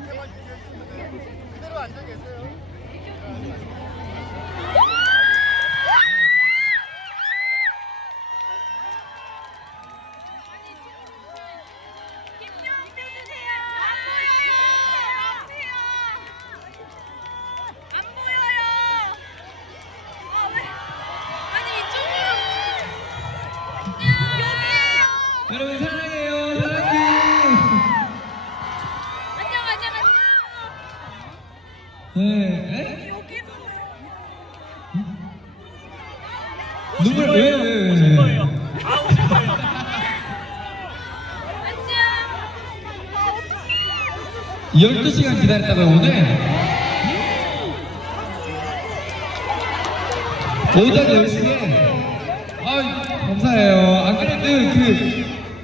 그대로 앉아 계세요. 여러분 사랑해요, 사랑해. 네. 눈물 왜? 오실 거예요. 오실 거예요. 12시간 기다렸다고요, 오늘? 오전 10시에? 감사해요. 안 그래도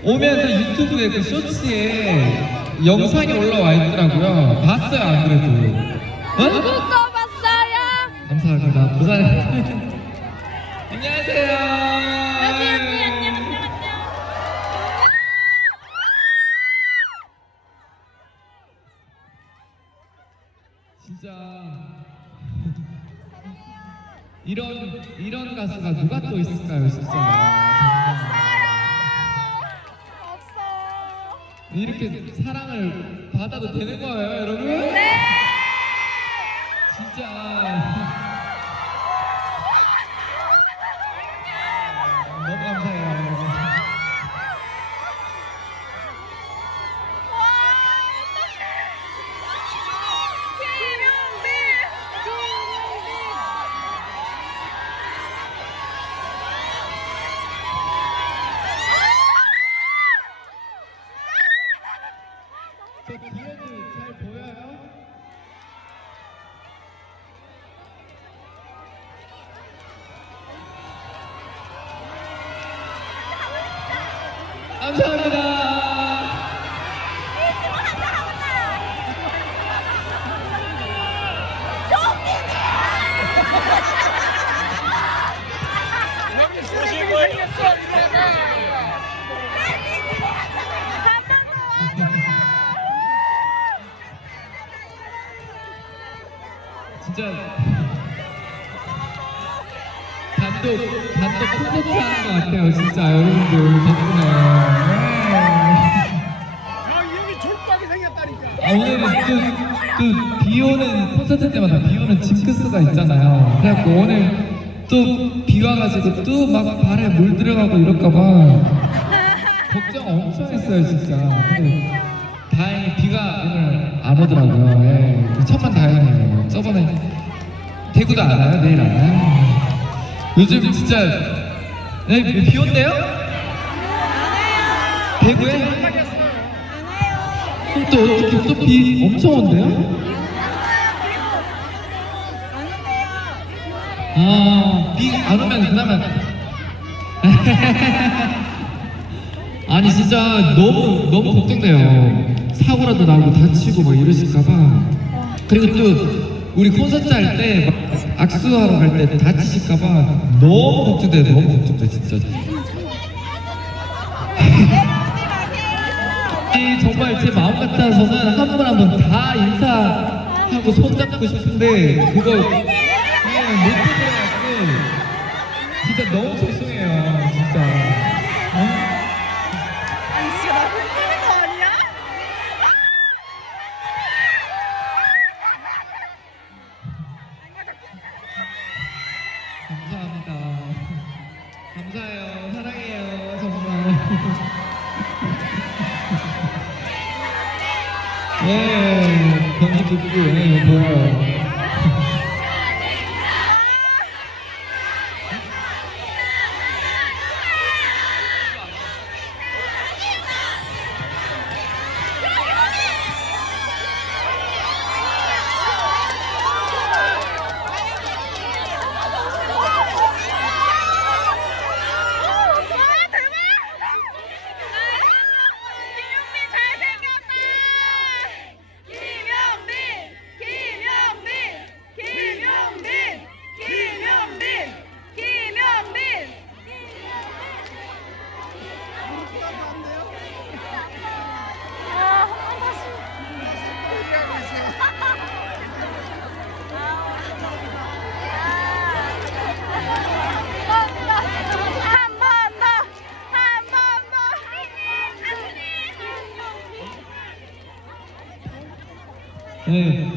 오면서 유튜브에 쇼츠에 영상이 올라와 있더라고요. 봤어요, 안 그래도. 누구 거 봤어요? 감사합니다. 부산. 안녕하세요. 안녕. 진짜 이런 가수가 누가 또 있을까요, 진짜. 없어요. 이렇게 사랑을 받아도 되는 거예요, 여러분? 네. 진짜 너무 감사해요, 여러분. 저 뒤에도 잘 보여요? 감사합니다. 오실 거예요. 진짜 단독 콘서트 하는 것 같아요, 진짜 여러분들 덕분에. 이 형이 족박이 생겼다니까. 오늘은 또 비오는 콘서트 때마다 비오는 징크스가 있잖아요. 그래갖고 오늘 또 비 와가지고 또 막 발에 물 들어가고 이럴까봐 걱정 엄청 했어요, 진짜. 근데 다행히 비가 오늘 안 오더라고요. 예, 천만 다행이에요. 저번에 대구도 안 와요? 내일 안 와요? 요즘 진짜 비 온대요? 대구에? 또 어떻게 또 비 엄청 온대요? 비 안 오면 그나마 아니 진짜 너무 걱정돼요. 사고라도 나고 다치고 막 이러실까봐. 그리고 또 우리 콘서트 할 때 악수하러 갈 때 다치실까봐 너무 걱정돼, 너무 걱정돼 진짜. 정말 제 마음 같아서는 한 분 한 분 다 인사하고 손잡고 싶은데 그거 못 해드려가지고 진짜 너무 죄송해요, 진짜. 아니 진짜 나 훔치는 거 아니야? 감사합니다. 감사해요. 사랑해요. 정말. 예, 경기 듣고 예, 보여요. 김용민 네.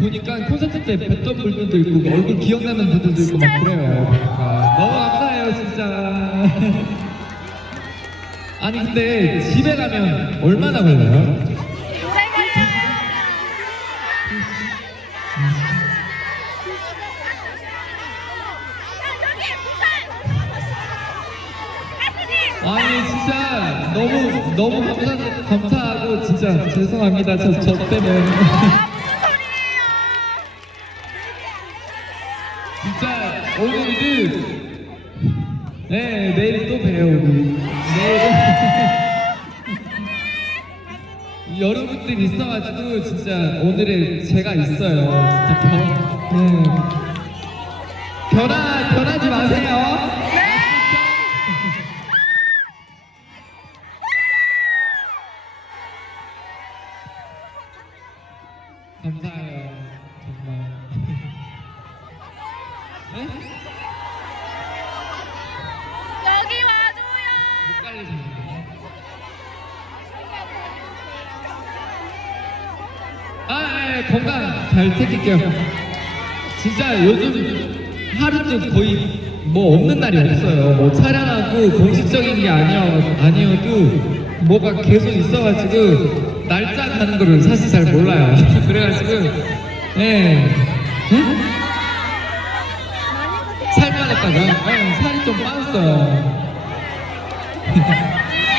보니까 콘서트 때 뵀던 분들도 있고 얼굴 기억나는 분들도 있고 막 그래요. 보니까 너무 감사해요 진짜. 아니 근데 집에 가면 얼마나 걸려요? 아니 진짜 너무 감사하고 진짜 죄송합니다 저 때문에. 진짜 오늘도 네 내일 또 봬요 우리. 내일 여러분들 있어가지고 진짜 오늘의 제가 있어요. 진짜 변하지 마세요. 감사해요 정말. 네? 여기 와줘요. 못 갈리시네요. 네, 건강 잘 챙길게요. 진짜 요즘 하루도 거의 뭐 없는 날이 없어요. 뭐 촬영하고 공식적인 게 아니어도 뭐가 계속 있어가지고 날짜 가는 거를 사실 잘 몰라요. 그래가지고 응? 살 빠졌다고요? 살이 좀 빠졌어요.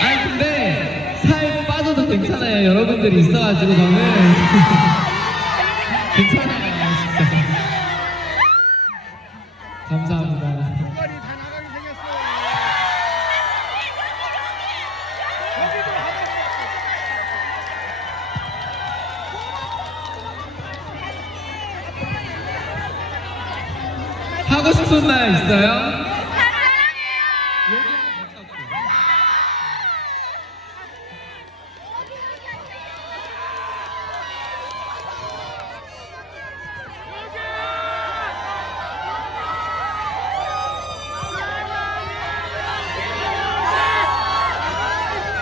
아니 근데 살 빠져도 괜찮아요. 여러분들이 있어가지고 저는 괜찮아요 진짜. 감사합니다. 손발이 다 나가게 생겼어. 여기도 하고 싶은 말 있어요?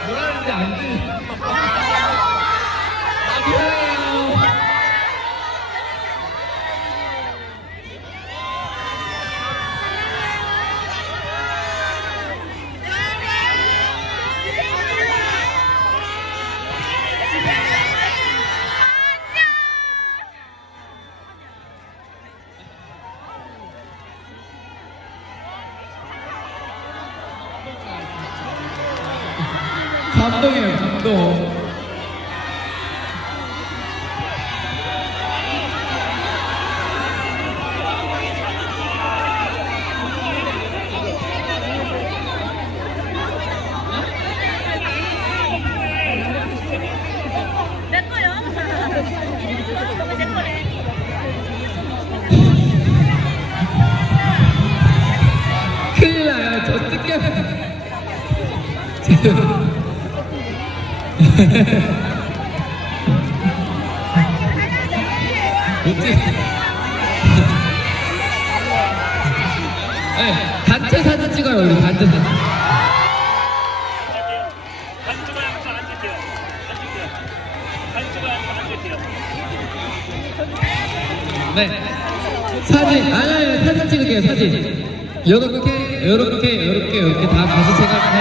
뭐라는지 안 돼. 나도해요. 감동이에요 감동. 내 거요. 내 거래. 큰일 나요. 저 뜯겨. 어째? 네, 단체 사진 찍어요 우리 단체 사진. 단추가 항상 앉을게요. 단추가 항상 앉을게요. 네. 아니 사진 찍을게요 사진. 이렇게 다 가서 제가 갈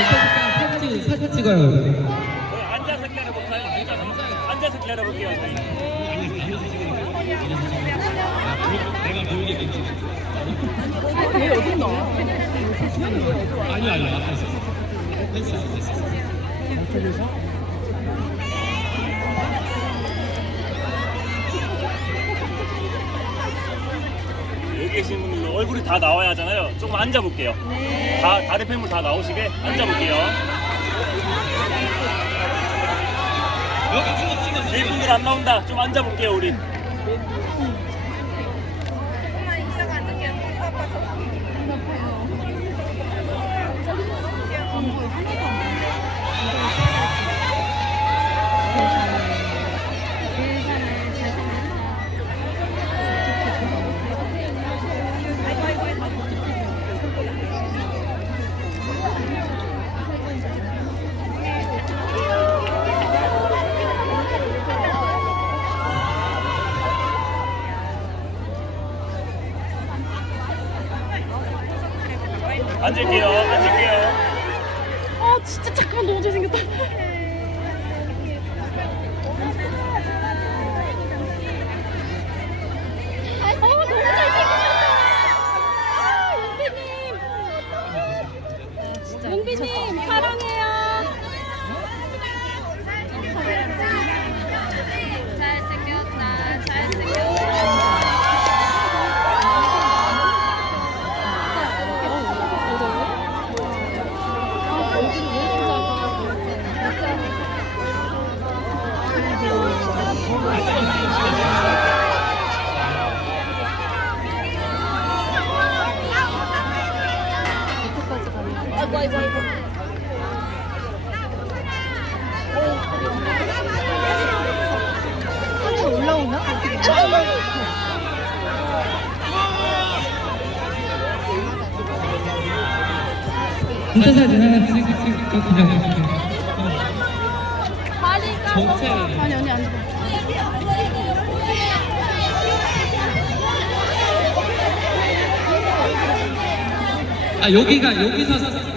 테니까 사진 찍어요. 저희 앉아서 기다려볼까요? 앉아서 기다려볼게요. 여기 계신 분들 얼굴이 다 나와야 하잖아요. 조금 앉아볼게요. 다른 팬분 다 나오시게 앉아볼게요. 뒤에 분들 안 나온다. 좀 앉아볼게요 우리. 앉을게요. 아 진짜 잠깐만 너무 잘생겼다. 너무 잘생기셨다. 용비님 사랑해요. 잘생겼다. 아이고. 올라오나? 인사 사진 하나 찍고 그냥 이렇게 전체 아니 앉아. 아 여기서